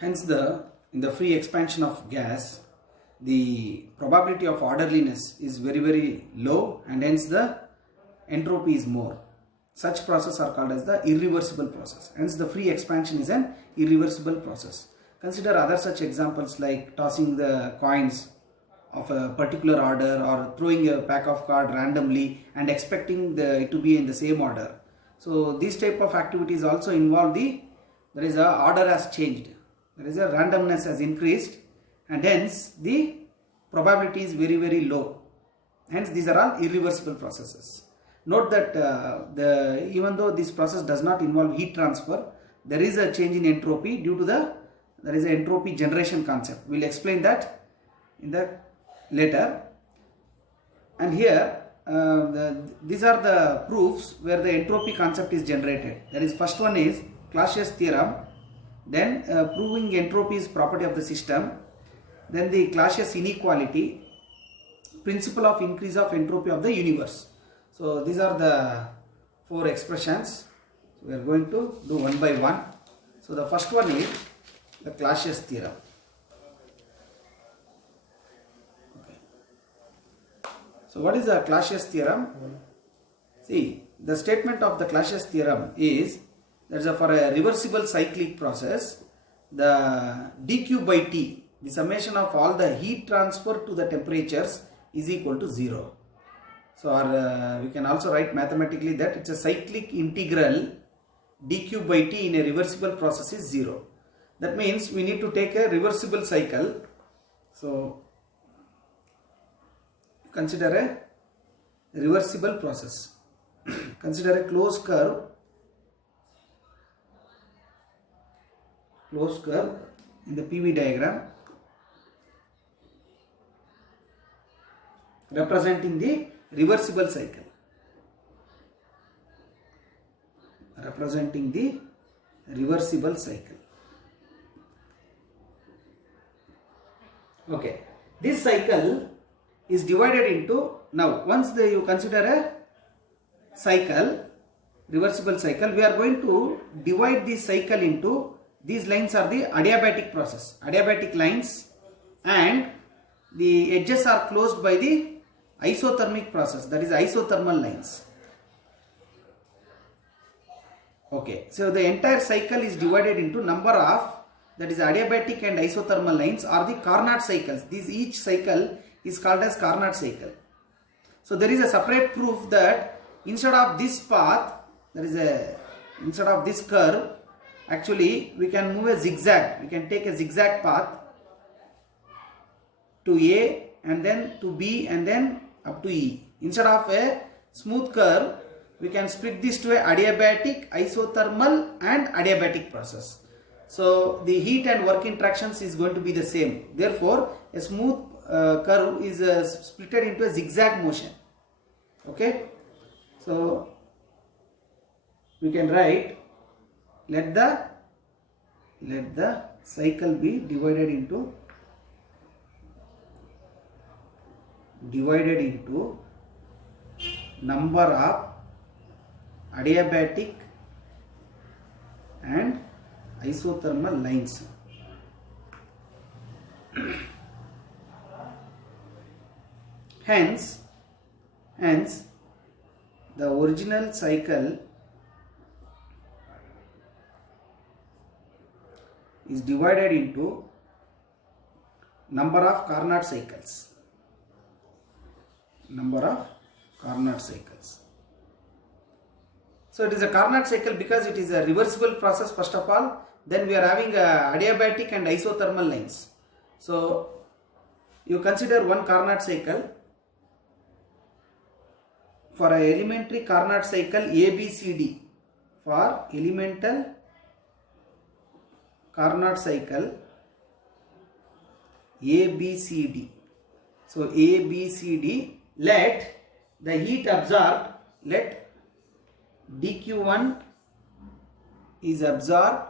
Hence, in the free expansion of gas, the probability of orderliness is very low, and hence the entropy is more. Such processes are called as the irreversible process. Hence, the free expansion is an irreversible process. Consider other such examples like tossing the coins of a particular order or throwing a pack of cards randomly and expecting it to be in the same order. So these type of activities also involve there is a order has changed, there is a randomness has increased, and hence the probability is very low. Hence these are all irreversible processes. Note that even though this process does not involve heat transfer, there is a change in entropy due to there is an entropy generation concept. We will explain that in the later. And here these are the proofs where the entropy concept is generated. That is, first one is Clausius theorem, then proving entropy is property of the system, then the Clausius inequality, principle of increase of entropy of the universe. So these are the 4 expressions. So we are going to do one by one. So the first one is the Clausius theorem. So what is the Clausius theorem? See, the statement of the Clausius theorem is that for a reversible cyclic process, the dq by T, the summation of all the heat transfer to the temperatures, is equal to 0. So we can also write mathematically that it's a cyclic integral dq by T in a reversible process is 0. That means we need to take a reversible cycle. So consider a reversible process. Consider a closed curve in the PV diagram representing the reversible cycle. Okay, this cycle is divided into, now once you consider a cycle, reversible cycle, we are going to divide this cycle into, these lines are the adiabatic process, adiabatic lines, and the edges are closed by the isothermic process, that is isothermal lines. Okay, so the entire cycle is divided into number of, that is adiabatic and isothermal lines, are the Carnot cycles. Each cycle is called as Carnot cycle. So there is a separate proof that instead of this path, instead of this curve, actually we can move a zigzag. We can take a zigzag path to A and then to B and then up to E. Instead of a smooth curve, we can split this to a adiabatic, isothermal and adiabatic process. So the heat and work interactions is going to be the same. Therefore, a smooth curve is splitted into a zigzag motion. Okay, so we can write, let the cycle be divided into number of adiabatic and isothermal lines. Hence the original cycle is divided into number of Carnot cycles. So it is a Carnot cycle because it is a reversible process first of all. Then we are having adiabatic and isothermal lines. So you consider one Carnot cycle. For an elementary Carnot cycle ABCD, for elemental Carnot cycle ABCD. So ABCD, let the heat absorbed, let dq1 is absorbed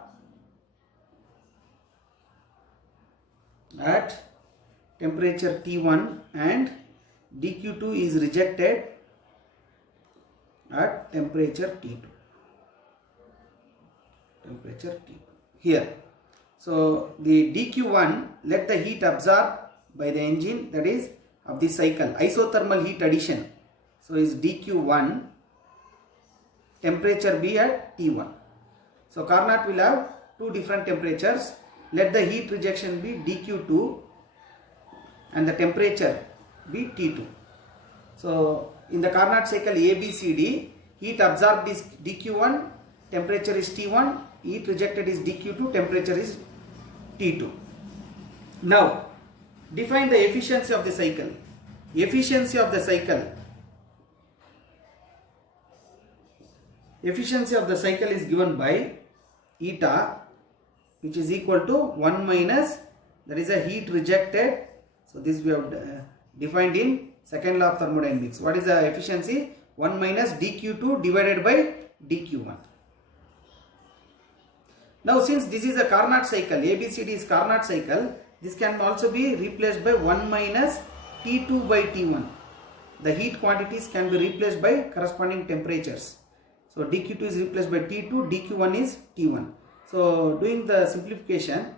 at temperature T1 and dq2 is rejected at temperature T2. Here So the dq1, let the heat absorbed by the engine, that is of the cycle, isothermal heat addition. So is dq1, temperature be at T1. So Carnot will have two different temperatures. Let the heat rejection be dq2 and the temperature be T2. So in the Carnot cycle ABCD, heat absorbed is dq1, temperature is T1, heat rejected is dq2, temperature is T2. Now define the efficiency of the cycle. Efficiency of the cycle. Efficiency of the cycle is given by eta, which is equal to 1 minus, that is a heat rejected. So this we have defined in second law of thermodynamics. What is the efficiency? 1 minus dq2 divided by dq1. Now since this is a Carnot cycle, ABCD is Carnot cycle, this can also be replaced by 1 minus T2 by T1. The heat quantities can be replaced by corresponding temperatures. So dq2 is replaced by T2, dq1 is T1. So doing the simplification,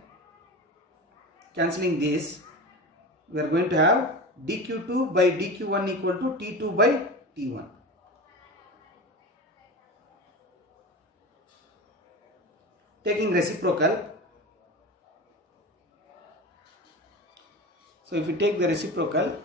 cancelling this, we are going to have dq2 by dq1 equal to T2 by T1. Taking reciprocal, so if you take the reciprocal,